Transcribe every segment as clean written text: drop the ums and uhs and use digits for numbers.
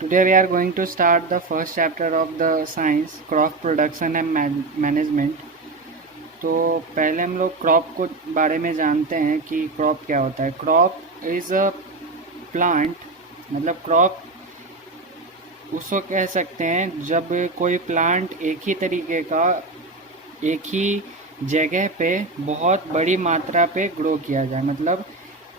Today we are going to start the first chapter of the science crop production and management. तो पहले हम लोग crop को बारे में जानते हैं कि क्रॉप क्या होता है। क्रॉप इज़ अ प्लांट, मतलब क्रॉप उसको कह सकते हैं जब कोई प्लांट एक ही तरीके का एक ही जगह पे बहुत बड़ी मात्रा पे ग्रो किया जाए, मतलब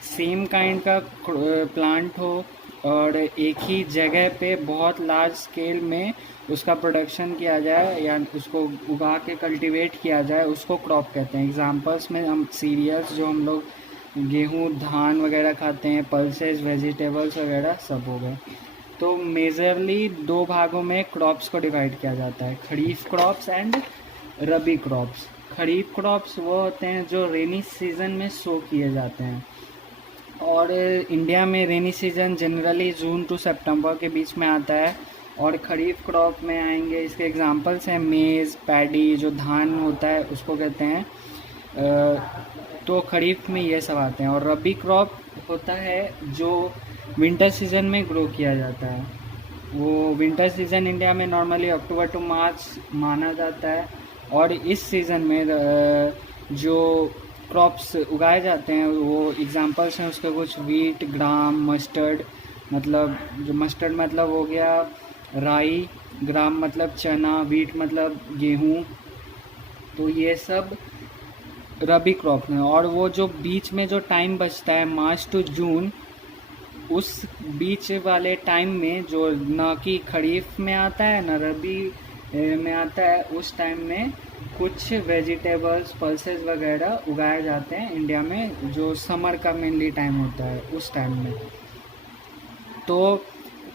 सेम काइंड का प्लांट हो और एक ही जगह पे बहुत लार्ज स्केल में उसका प्रोडक्शन किया जाए या उसको उगा के कल्टीवेट किया जाए, उसको क्रॉप कहते हैं। एग्जांपल्स में हम सीरियल्स जो हम लोग गेहूँ धान वगैरह खाते हैं, पल्सेस वेजिटेबल्स वगैरह सब हो गए। तो मेजरली दो भागों में क्रॉप्स को डिवाइड किया जाता है, kharif crops and rabi crops. Kharif crops वो होते हैं जो रेनी सीजन में सो किए जाते हैं, और इंडिया में rainy season generally June to सितंबर के बीच में आता है। और खरीफ क्रॉप में आएंगे, इसके एग्जांपल्स हैं मेज़, पैडी, जो धान होता है उसको कहते हैं। तो खरीफ में ये सब आते हैं। और रबी क्रॉप होता है जो विंटर सीजन में ग्रो किया जाता है। वो विंटर सीजन इंडिया में नॉर्मली अक्टूबर टू मार्च माना जाता है। और इस सीज़न में जो क्रॉप्स उगाए जाते हैं वो एग्जांपल्स हैं उसके कुछ वीट, ग्राम, मस्टर्ड, मतलब जो मस्टर्ड मतलब हो गया राई, ग्राम मतलब चना, वीट मतलब गेहूँ। तो ये सब रबी क्रॉप में। और वो जो बीच में जो टाइम बचता है मार्च टू जून, उस बीच वाले टाइम में जो ना कि खरीफ में आता है ना रबी में आता है, उस टाइम में कुछ वेजिटेबल्स, पल्सेस वगैरह उगाए जाते हैं इंडिया में, जो समर का मेनली टाइम होता है उस टाइम में। तो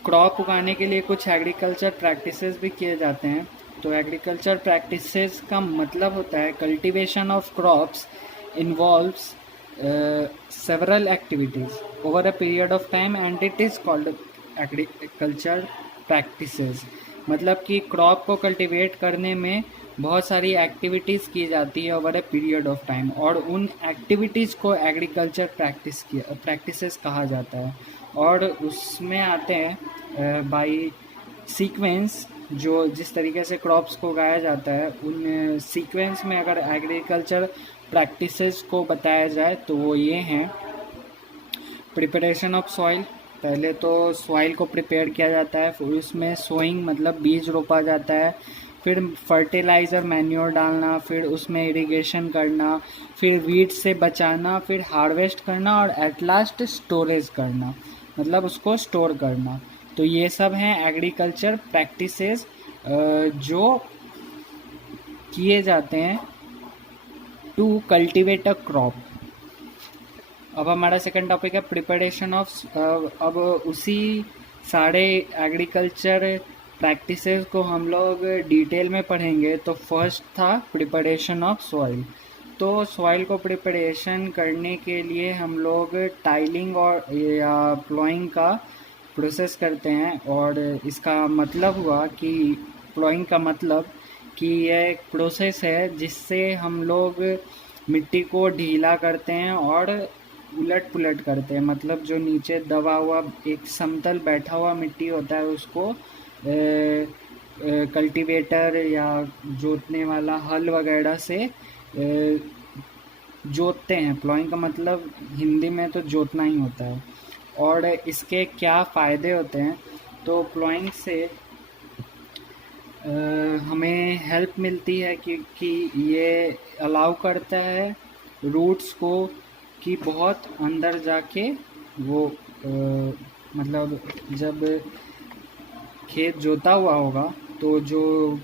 क्रॉप उगाने के लिए कुछ एग्रीकल्चर प्रैक्टिसेस भी किए जाते हैं। तो एग्रीकल्चर प्रैक्टिसेस का मतलब होता है cultivation of crops involves several activities over a period of time and it is called agriculture practices। मतलब कि क्रॉप को कल्टीवेट करने में बहुत सारी एक्टिविटीज़ की जाती है over a period of time, और उन एक्टिविटीज़ को एग्रीकल्चर प्रैक्टिसेस कहा जाता है। और उसमें आते हैं बाई सीक्वेंस, जो जिस तरीके से क्रॉप्स को उगाया जाता है उन सीक्वेंस में अगर एग्रीकल्चर प्रैक्टिसेस को बताया जाए तो वो ये हैं। प्रिपरेशन ऑफ सॉइल, पहले तो सॉइल को प्रिपेयर किया जाता है, फिर उसमें सोइंग मतलब बीज रोपा जाता है, फिर फर्टिलाइज़र मैन्योर डालना, फिर उसमें इरिगेशन करना, फिर वीड से बचाना, फिर हार्वेस्ट करना और एट लास्ट स्टोरेज करना, मतलब उसको स्टोर करना। तो ये सब हैं एग्रीकल्चर प्रैक्टिसेस जो किए जाते हैं टू कल्टिवेट अ क्रॉप। अब हमारा सेकंड टॉपिक है प्रिपरेशन ऑफ। अब उसी सारे एग्रीकल्चर प्रैक्टिसेस को हम लोग डिटेल में पढ़ेंगे। तो फर्स्ट था प्रिपरेशन ऑफ सॉइल। तो सॉइल को प्रिपरेशन करने के लिए हम लोग टाइलिंग और या प्लॉइंग का प्रोसेस करते हैं। और इसका मतलब हुआ कि प्लॉइंग का मतलब कि यह एक प्रोसेस है जिससे हम लोग मिट्टी को ढीला करते हैं और उलट पुलट करते हैं, मतलब जो नीचे दबा हुआ एक समतल बैठा हुआ मिट्टी होता है उसको कल्टीवेटर या जोतने वाला हल वगैरह से जोतते हैं। प्लॉइंग का मतलब हिंदी में तो जोतना ही होता है। और इसके क्या फ़ायदे होते हैं, तो प्लॉइंग से हमें हेल्प मिलती है कि ये अलाउ करता है रूट्स को कि बहुत अंदर जाके वो मतलब जब खेत जोता हुआ होगा तो जो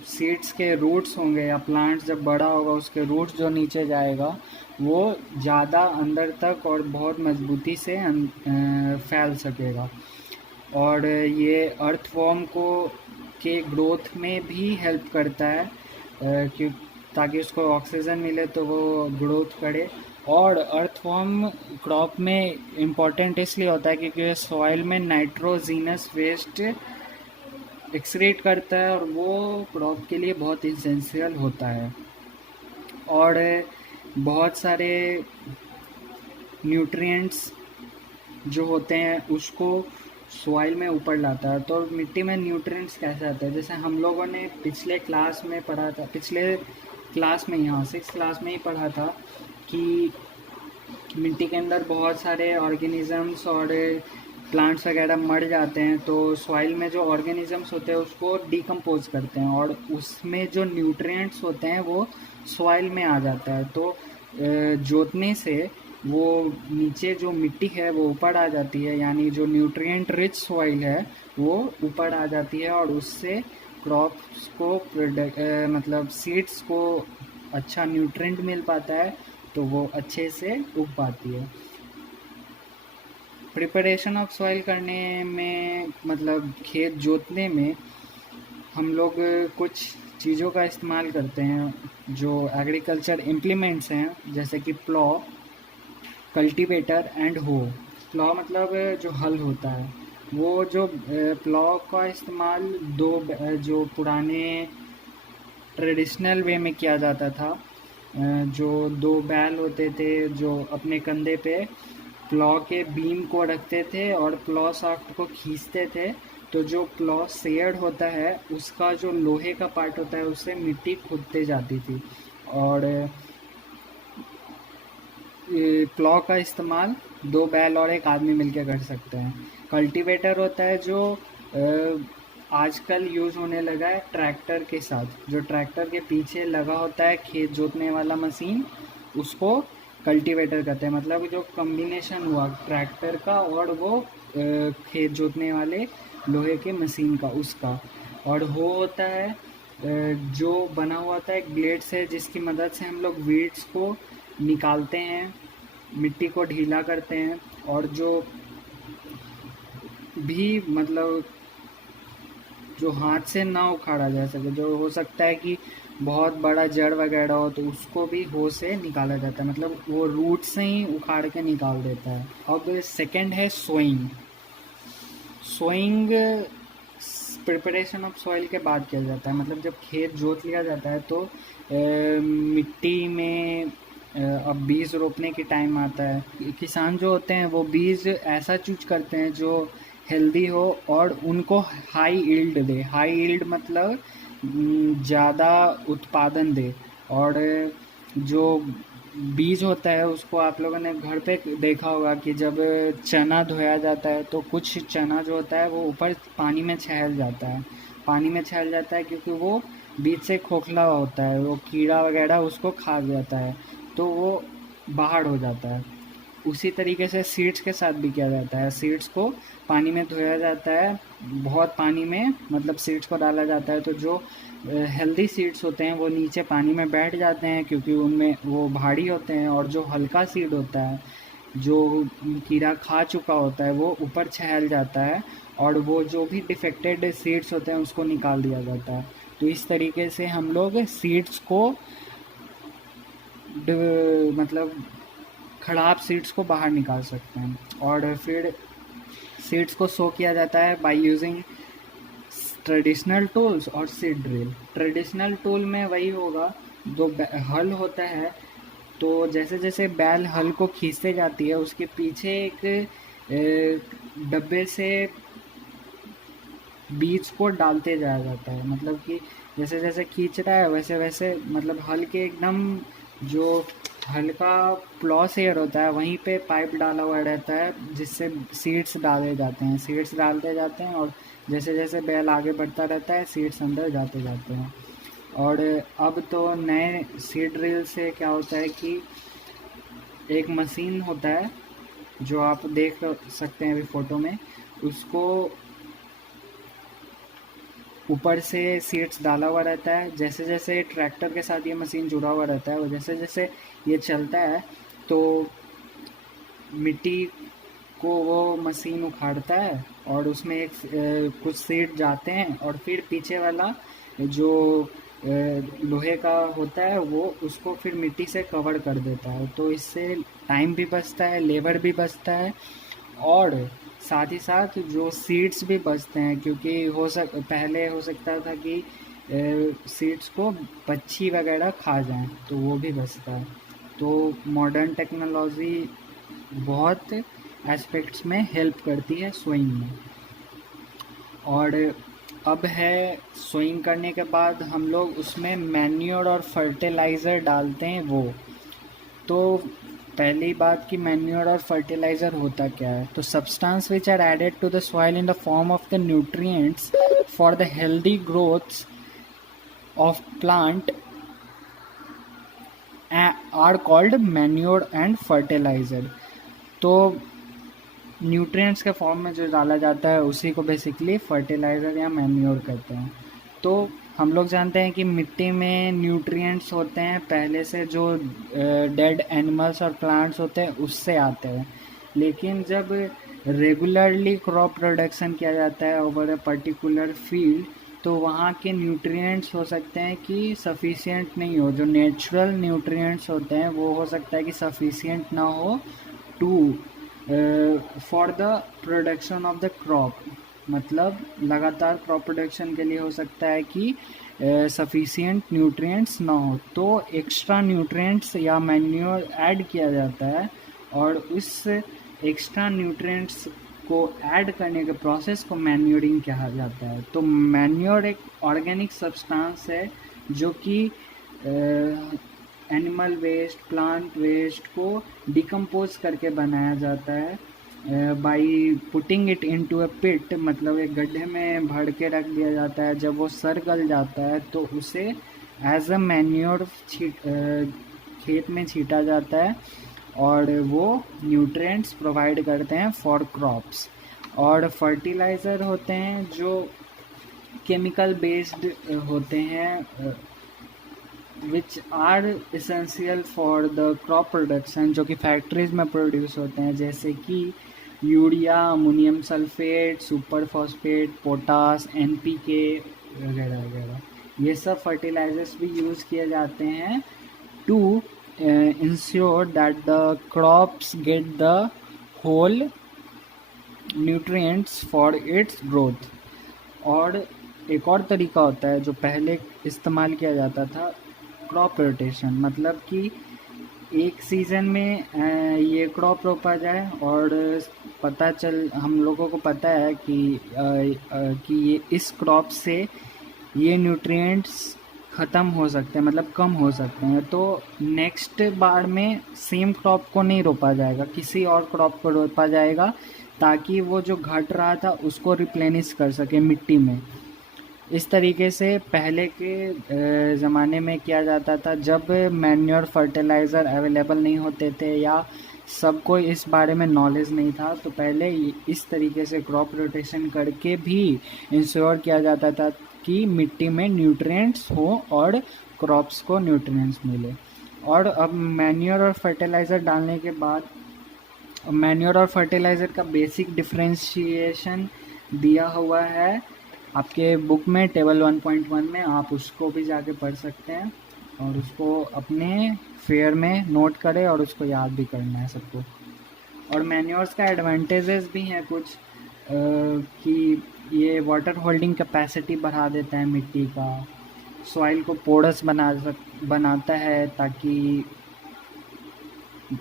सीड्स के रूट्स होंगे या प्लांट्स जब बड़ा होगा उसके रूट्स जो नीचे जाएगा वो ज़्यादा अंदर तक और बहुत मजबूती से फैल सकेगा। और ये अर्थवॉर्म को के ग्रोथ में भी हेल्प करता है कि ताकि उसको ऑक्सीजन मिले तो वो ग्रोथ करे। और अर्थवॉर्म क्रॉप में इम्पॉर्टेंट इसलिए होता है क्योंकि सॉइल में नाइट्रोजीनस वेस्ट एक्सक्रीट करता है और वो क्रॉप के लिए बहुत इसेंशियल होता है। और बहुत सारे न्यूट्रिएंट्स जो होते हैं उसको सॉइल में ऊपर लाता है। तो मिट्टी में न्यूट्रिएंट्स कैसे आते हैं, जैसे हम लोगों ने पिछले क्लास में पढ़ा था, पिछले क्लास में यहाँ 6 क्लास में ही पढ़ा था कि मिट्टी के अंदर बहुत सारे ऑर्गेनिजम्स और प्लांट्स वगैरह मर जाते हैं, तो सॉइल में जो ऑर्गेनिजम्स होते हैं उसको डिकम्पोज करते हैं और उसमें जो न्यूट्रिएंट्स होते हैं वो सॉइल में आ जाता है। तो जोतने से वो नीचे जो मिट्टी है वो ऊपर आ जाती है, यानी जो न्यूट्रिएंट रिच सॉइल है वो ऊपर आ जाती है और उससे क्रॉप्स को मतलब सीड्स को अच्छा न्यूट्रिएंट मिल पाता है, तो वो अच्छे से उग पाती है। प्रिपरेशन ऑफ सॉइल करने में मतलब खेत जोतने में हम लोग कुछ चीज़ों का इस्तेमाल करते हैं जो एग्रीकल्चर इम्प्लीमेंट्स हैं, जैसे कि प्लॉ, कल्टीवेटर एंड हो। प्लॉ मतलब जो हल होता है, वो जो प्लॉ का इस्तेमाल जो पुराने ट्रेडिशनल वे में किया जाता था, जो 2 बैल होते थे जो अपने कंधे पे प्लॉ के बीम को रखते थे और प्लॉ शाफ्ट को खींचते थे, तो जो प्लॉ शेयर्ड होता है उसका जो लोहे का पार्ट होता है उससे मिट्टी खुदते जाती थी। और प्लॉ का इस्तेमाल 2 बैल और 1 आदमी मिलकर कर सकते हैं। कल्टीवेटर होता है जो आजकल यूज़ होने लगा है ट्रैक्टर के साथ, जो ट्रैक्टर के पीछे लगा होता है खेत जोतने वाला मशीन, उसको कल्टीवेटर कहते हैं। मतलब जो कॉम्बिनेशन हुआ ट्रैक्टर का और वो खेत जोतने वाले लोहे के मशीन का, उसका। और हो होता है जो बना हुआ था एक ब्लेड से, जिसकी मदद से हम लोग वीड्स को निकालते हैं, मिट्टी को ढीला करते हैं, और जो भी मतलब जो हाथ से ना उखाड़ा जा सके, जो हो सकता है कि बहुत बड़ा जड़ वगैरह हो, तो उसको भी हो से निकाला जाता है, मतलब वो रूट से ही उखाड़ के निकाल देता है। अब सेकंड है sowing. Sowing preparation of soil के बाद किया जाता है, मतलब जब खेत जोत लिया जाता है तो मिट्टी में अब बीज रोपने की टाइम आता है। किसान जो होते हैं वो बीज ऐसा चूज करते हैं जो हेल्दी हो और उनको हाई यील्ड दे। हाई यील्ड मतलब ज़्यादा उत्पादन दे। और जो बीज होता है उसको आप लोगों ने घर पे देखा होगा कि जब चना धोया जाता है तो कुछ चना जो होता है वो ऊपर पानी में छहल जाता है। पानी में छहल जाता है क्योंकि वो बीज से खोखला होता है, वो कीड़ा वगैरह उसको खा जाता है, तो वो बाहर हो जाता है। उसी तरीके से सीड्स के साथ भी किया जाता है। सीड्स को पानी में धोया जाता है, बहुत पानी में मतलब सीड्स को डाला जाता है, तो जो हेल्दी सीड्स होते हैं वो नीचे पानी में बैठ जाते हैं क्योंकि उनमें वो भारी होते हैं, और जो हल्का सीड होता है जो कीड़ा खा चुका होता है वो ऊपर छहल जाता है, और वो जो भी डिफेक्टेड सीड्स होते हैं उसको निकाल दिया जाता है। तो इस तरीके से हम लोग सीड्स को मतलब खराब सीड्स को बाहर निकाल सकते हैं। और फिर सीड्स को सो किया जाता है बाय यूजिंग ट्रेडिशनल टूल्स और सीड ड्रिल। ट्रेडिशनल टूल में वही होगा, जो हल होता है, तो जैसे जैसे बैल हल को खींचते जाती है उसके पीछे एक डब्बे से बीज को डालते जाया जाता है। मतलब कि जैसे जैसे खींच रहा है वैसे वैसे मतलब हल के एकदम जो हल्का प्लॉस एयर होता है वहीं पे पाइप डाला हुआ रहता है, जिससे सीड्स डाले जाते हैं। सीड्स डालते जाते हैं और जैसे जैसे बैल आगे बढ़ता रहता है सीड्स अंदर जाते जाते हैं। और अब तो नए सीड ड्रिल से क्या होता है कि एक मशीन होता है जो आप देख सकते हैं अभी फ़ोटो में, उसको ऊपर से सीड्स डाला हुआ रहता है। जैसे जैसे ट्रैक्टर के साथ ये मशीन जुड़ा हुआ रहता है, और जैसे जैसे ये चलता है तो मिट्टी को वो मशीन उखाड़ता है और उसमें एक कुछ सीड जाते हैं, और फिर पीछे वाला जो लोहे का होता है वो उसको फिर मिट्टी से कवर कर देता है। तो इससे टाइम भी बचता है, लेबर भी बचता है, और साथ ही साथ जो सीड्स भी बचते हैं, क्योंकि पहले हो सकता था कि सीड्स को पक्षी वगैरह खा जाएं, तो वो भी बचता है। तो मॉडर्न टेक्नोलॉजी बहुत एस्पेक्ट्स में हेल्प करती है सोइंग में। और अब है सोइंग करने के बाद हम लोग उसमें मैन्योर और फर्टिलाइज़र डालते हैं वो। तो पहली बात कि मैन्योर और फर्टिलाइज़र होता क्या है, तो substance which are added to the soil in the form of the nutrients for the healthy growths of plant are called manure and fertiliser. तो न्यूट्रिएंट्स के फॉर्म में जो डाला जाता है उसी को बेसिकली फर्टिलाइज़र या मैन्योर कहते हैं। तो हम लोग जानते हैं कि मिट्टी में न्यूट्रिएंट्स होते हैं पहले से, जो डेड एनिमल्स और प्लांट्स होते हैं उससे आते हैं। लेकिन जब रेगुलरली क्रॉप प्रोडक्शन किया जाता है ओवर अ पर्टिकुलर फील्ड, तो वहाँ के न्यूट्रिएंट्स हो सकते हैं कि सफिशिएंट नहीं हो। जो नेचुरल न्यूट्रिएंट्स होते हैं वो हो सकता है कि सफिशिएंट ना हो to for the production of the crop. मतलब लगातार क्रॉप प्रोडक्शन के लिए हो सकता है कि सफिशिएंट न्यूट्रिएंट्स ना हो, तो एक्स्ट्रा न्यूट्रिएंट्स या मैन्योर ऐड किया जाता है और उस एक्स्ट्रा न्यूट्रिएंट्स को ऐड करने के प्रोसेस को मैन्योरिंग कहा जाता है। तो मैन्योर एक ऑर्गेनिक सब्सटेंस है जो कि एनिमल वेस्ट, प्लांट वेस्ट को डिकम्पोज करके बनाया जाता है by putting it into a pit. मतलब एक गड्ढे में भर के रख दिया जाता है। जब वो गल जाता है तो उसे एज अ मैन्योर खेत में छीटा जाता है और वो न्यूट्रिएंट्स प्रोवाइड करते हैं फॉर क्रॉप्स। और फर्टिलाइज़र होते हैं जो केमिकल बेस्ड होते हैं which are essential for the crop production, जो कि फैक्ट्रीज में प्रोड्यूस होते हैं, जैसे कि urea, ammonium sulphate, super phosphate, potash, NPK वगैरह वगैरह। ये सब फर्टिलाइजर्स भी यूज़ किए जाते हैं to ensure that the crops get the whole nutrients for its growth. और एक और तरीका होता है जो पहले इस्तेमाल किया जाता था, क्रॉप रोटेशन। मतलब कि एक सीज़न में ये क्रॉप रोपा जाए और हम लोगों को पता है कि ये इस क्रॉप से ये न्यूट्रिएंट्स ख़त्म हो सकते हैं, मतलब कम हो सकते हैं। तो नेक्स्ट बार में सेम क्रॉप को नहीं रोपा जाएगा, किसी और क्रॉप को रोपा जाएगा ताकि वो जो घट रहा था उसको रिप्लेनिश कर सके मिट्टी में। इस तरीके से पहले के ज़माने में किया जाता था, जब मैन्योर फर्टिलाइज़र अवेलेबल नहीं होते थे या सबको इस बारे में नॉलेज नहीं था, तो पहले इस तरीके से क्रॉप रोटेशन करके भी इंश्योर किया जाता था कि मिट्टी में न्यूट्रिएंट्स हो और क्रॉप्स को न्यूट्रिएंट्स मिले। और अब मैन्योर और फर्टिलाइज़र डालने के बाद, मैन्योर और फर्टिलाइज़र का बेसिक डिफ्रेंशिएशन दिया हुआ है आपके बुक में टेबल 1.1 में। आप उसको भी जाके पढ़ सकते हैं और उसको अपने फेयर में नोट करें और उसको याद भी करना है सबको। और मैन्योर्स का एडवांटेजेस भी हैं कुछ, कि ये वाटर होल्डिंग कैपेसिटी बढ़ा देता है मिट्टी का, सॉइल को पोरस बनाता है, ताकि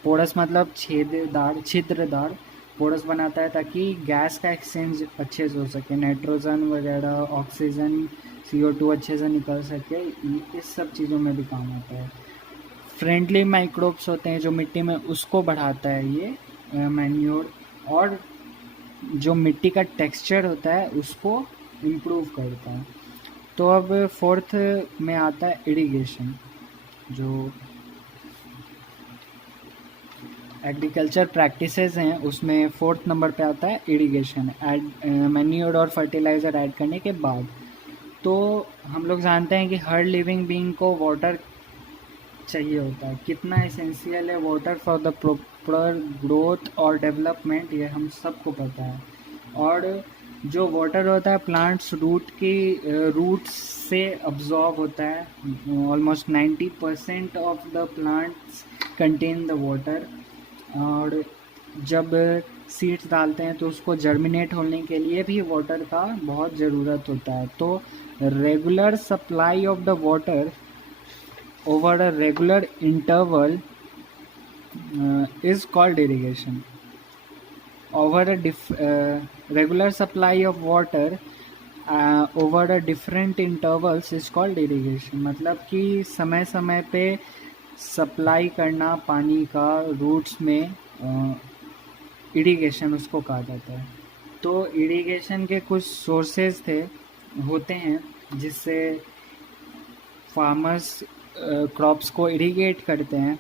पोरस मतलब छिद्रदार पोरस बनाता है ताकि गैस का एक्सचेंज अच्छे से हो सके, नाइट्रोजन वगैरह, ऑक्सीजन, CO2 अच्छे से निकल सके। इस सब चीज़ों में भी काम आता है। फ्रेंडली माइक्रोब्स होते हैं जो मिट्टी में, उसको बढ़ाता है ये मैन्योर। और जो मिट्टी का टेक्सचर होता है उसको इम्प्रूव करता है। तो अब फोर्थ में आता है इरिगेशन। जो एग्रीकल्चर प्रैक्टिसेस हैं उसमें फोर्थ नंबर पे आता है इरिगेशन, मैन्योर और फर्टिलाइज़र ऐड करने के बाद। तो हम लोग जानते हैं कि हर लिविंग बीइंग को वाटर चाहिए होता है। कितना एसेंशियल है water for the proper growth और डेवलपमेंट, ये हम सबको पता है। और जो वाटर होता है प्लांट्स रूट्स से अब्जॉर्ब होता है। Almost 90% of the plants contain the water. और जब सीड्स डालते हैं तो उसको जर्मिनेट होने के लिए भी वाटर का बहुत ज़रूरत होता है। तो regular supply of the water over a regular interval is called irrigation. Over a regular supply of water over a different intervals is called irrigation. मतलब कि समय समय पे सप्लाई करना पानी का रूट्स में इरिगेशन उसको कहा जाता है। तो इरिगेशन के कुछ सोर्सेज होते हैं जिससे फार्मर्स क्रॉप्स को इरिगेट करते हैं।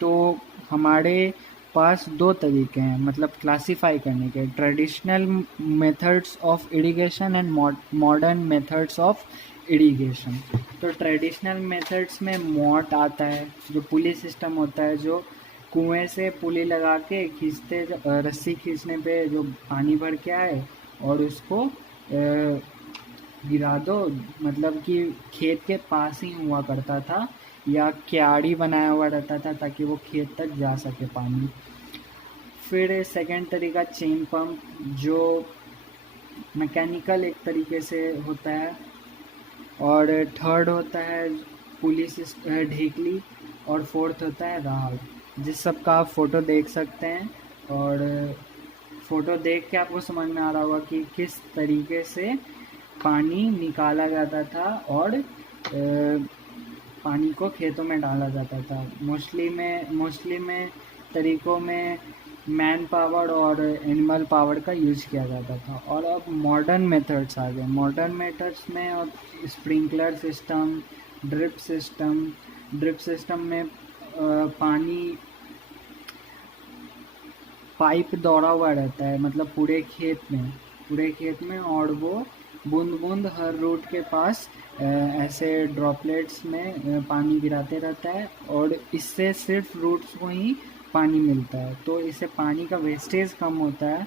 तो हमारे पास दो तरीके हैं मतलब क्लासिफाई करने के, traditional methods of irrigation and modern methods of irrigation. तो ट्रेडिशनल मेथड्स में मॉट आता है, जो पुली सिस्टम होता है, जो कुएं से पुली लगा के खींचते, रस्सी खींचने पे जो पानी भर के आए और उसको गिरा दो। मतलब कि खेत के पास ही हुआ करता था या क्यारी बनाया हुआ रहता था ताकि वो खेत तक जा सके पानी। फिर सेकंड तरीका चेन पंप, जो मैकेनिकल एक तरीके से होता है। और थर्ड होता है पुलिस ढेकली। और फोर्थ होता है राहल, जिस सब का आप फोटो देख सकते हैं। और फोटो देख के आपको समझ में आ रहा होगा कि किस तरीके से पानी निकाला जाता था और पानी को खेतों में डाला जाता था। मोस्टली में तरीकों में मैन पावर और एनिमल पावर का यूज किया जाता था। और अब मॉडर्न मेथड्स आ गए। मॉडर्न मेथड्स में अब स्प्रिंकलर सिस्टम, ड्रिप सिस्टम में पानी पाइप दौड़ा हुआ रहता है, मतलब पूरे खेत में और वो बूंद बूंद हर रूट के पास ऐसे ड्रॉपलेट्स में पानी गिराते रहता है और इससे सिर्फ रूट्स को ही पानी मिलता है। तो इससे पानी का वेस्टेज कम होता है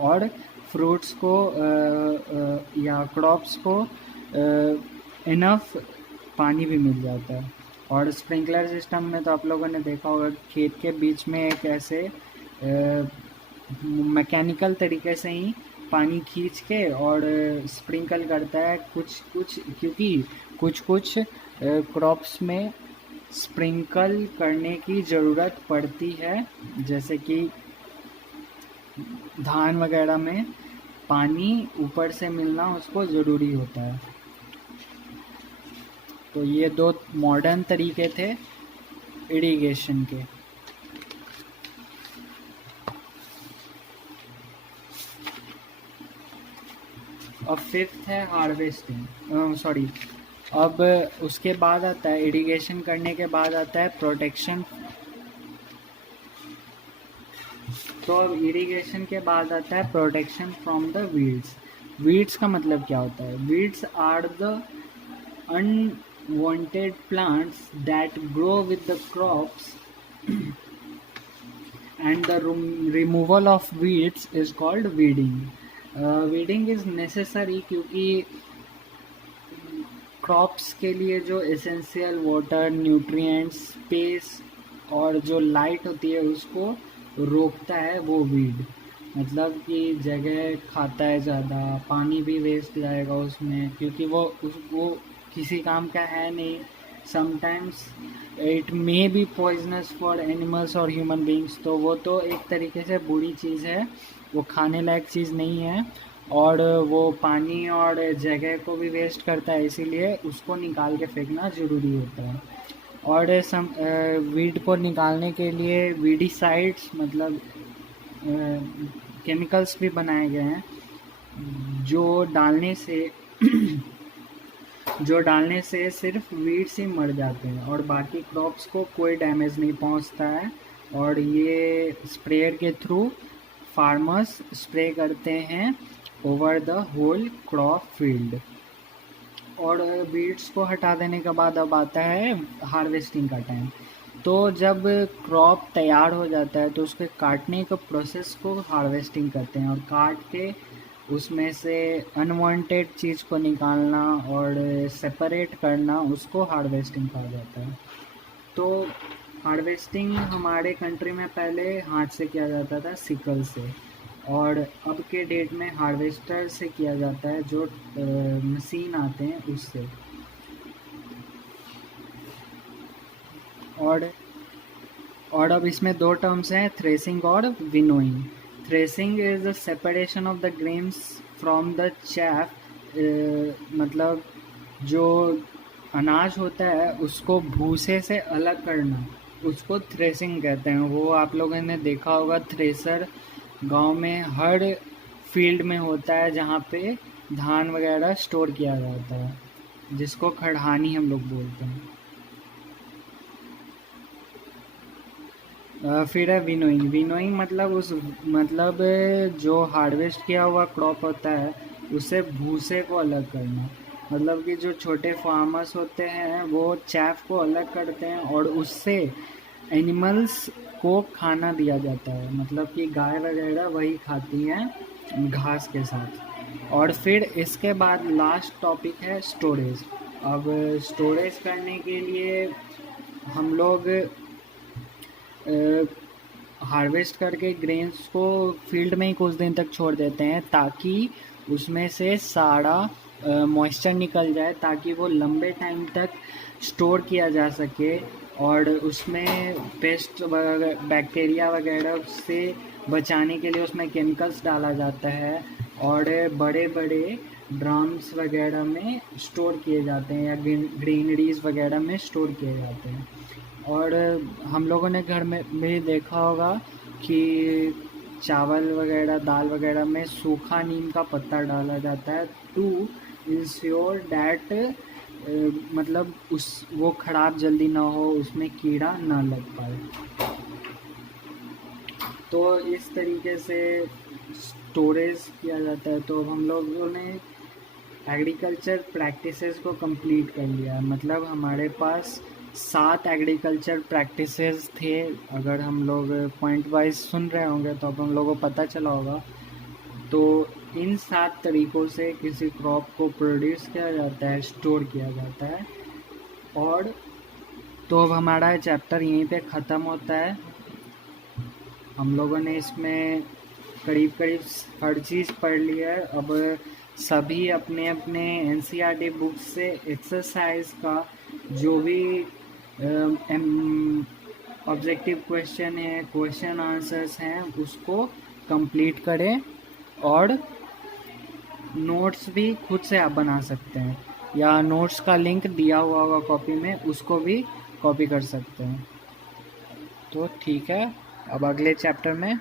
और फ्रूट्स को या क्रॉप्स को इनफ पानी भी मिल जाता है। और स्प्रिंकलर सिस्टम में तो आप लोगों ने देखा होगा, खेत के बीच में एक ऐसे मैकेनिकल तरीके से ही पानी खींच के और स्प्रिंकल करता है क्योंकि कुछ क्रॉप्स में स्प्रिंकल करने की ज़रूरत पड़ती है, जैसे कि धान वगैरह में पानी ऊपर से मिलना उसको ज़रूरी होता है। तो ये दो मॉडर्न तरीके थे इरिगेशन के। अब फिफ्थ है हार्वेस्टिंग। अब उसके बाद आता है, इरिगेशन करने के बाद आता है प्रोटेक्शन। तो अब इरिगेशन के बाद आता है protection from the weeds. Weeds का मतलब क्या होता है? Weeds are the unwanted plants that grow with the crops and the removal of weeds is called weeding. Weeding is necessary क्योंकि क्रॉप्स के लिए जो एसेंशियल वाटर, न्यूट्रिएंट्स, स्पेस और जो लाइट होती है उसको रोकता है वो वीड। मतलब कि जगह खाता है ज़्यादा, पानी भी वेस्ट जाएगा उसमें क्योंकि वो किसी काम का है नहीं। Sometimes it may be poisonous for animals और ह्यूमन बींग्स। तो वो तो एक तरीके से बुरी चीज़ है, वो खाने लायक चीज़ नहीं है और वो पानी और जगह को भी वेस्ट करता है, इसीलिए उसको निकाल के फेंकना ज़रूरी होता है। और वीड को निकालने के लिए वीडिसाइड्स मतलब केमिकल्स भी बनाए गए हैं जो डालने से सिर्फ वीड्स ही मर जाते हैं और बाकी क्रॉप्स को कोई डैमेज नहीं पहुंचता है। और ये स्प्रेयर के थ्रू फार्मर्स स्प्रे करते हैं over the whole crop field. और वीड्स को हटा देने के बाद अब आता है हार्वेस्टिंग का टाइम। तो जब क्रॉप तैयार हो जाता है तो उसके काटने के प्रोसेस को हार्वेस्टिंग करते हैं और काट के उसमें से अनवांटेड चीज़ को निकालना और सेपरेट करना उसको हार्वेस्टिंग कहा जाता है। तो हार्वेस्टिंग हमारे कंट्री में पहले हाथ से किया जाता था, सिकल से, और अब के डेट में हार्वेस्टर से किया जाता है, जो मशीन आते हैं उससे। और अब इसमें दो टर्म्स हैं, थ्रेसिंग और winnowing. Threshing is the separation of the grains from the chaff मतलब जो अनाज होता है उसको भूसे से अलग करना, उसको थ्रेसिंग कहते हैं। वो आप लोगों ने देखा होगा, थ्रेसर गांव में हर फील्ड में होता है जहाँ पे धान वगैरह स्टोर किया जाता है, जिसको खड़हानी हम लोग बोलते हैं। फिर है विनोइंग। विनोइंग मतलब जो हार्वेस्ट किया हुआ क्रॉप होता है उससे भूसे को अलग करना। मतलब कि जो छोटे फार्मर्स होते हैं वो चैफ को अलग करते हैं और उससे एनिमल्स को खाना दिया जाता है। मतलब कि गाय वगैरह वही खाती हैं घास के साथ। और फिर इसके बाद लास्ट टॉपिक है स्टोरेज। अब स्टोरेज करने के लिए हम लोग हार्वेस्ट करके ग्रेन्स को फील्ड में ही कुछ दिन तक छोड़ देते हैं ताकि उसमें से सारा मॉइस्चर निकल जाए, ताकि वो लंबे टाइम तक स्टोर किया जा सके। और उसमें पेस्ट वगैरह बैक्टीरिया वगैरह से बचाने के लिए उसमें केमिकल्स डाला जाता है और बड़े बड़े ड्रम्स वगैरह में स्टोर किए जाते हैं या ग्रीनरीज वगैरह में स्टोर किए जाते हैं। और हम लोगों ने घर में भी देखा होगा कि चावल वगैरह दाल वगैरह में सूखा नीम का पत्ता डाला जाता है टू इंश्योर डैट मतलब उस वो ख़राब जल्दी ना हो, उसमें कीड़ा ना लग पाए। तो इस तरीके से स्टोरेज किया जाता है। तो हम लोगों ने एग्रीकल्चर प्रैक्टिसेस को कंप्लीट कर लिया है। मतलब हमारे पास 7 एग्रीकल्चर प्रैक्टिसेस थे। अगर हम लोग पॉइंट वाइज सुन रहे होंगे तो अब हम लोगों को पता चला होगा। तो इन 7 तरीक़ों से किसी क्रॉप को प्रोड्यूस किया जाता है, स्टोर किया जाता है। और तो अब हमारा चैप्टर यहीं पे ख़त्म होता है। हम लोगों ने इसमें करीब करीब हर चीज़ पढ़ ली है। अब सभी अपने अपने एनसीईआरटी बुक से एक्सरसाइज का जो भी ऑब्जेक्टिव क्वेश्चन है, क्वेश्चन आंसर्स हैं, उसको कंप्लीट करें। और नोट्स भी खुद से आप बना सकते हैं या नोट्स का लिंक दिया हुआ होगा कॉपी में, उसको भी कॉपी कर सकते हैं। तो ठीक है, अब अगले चैप्टर में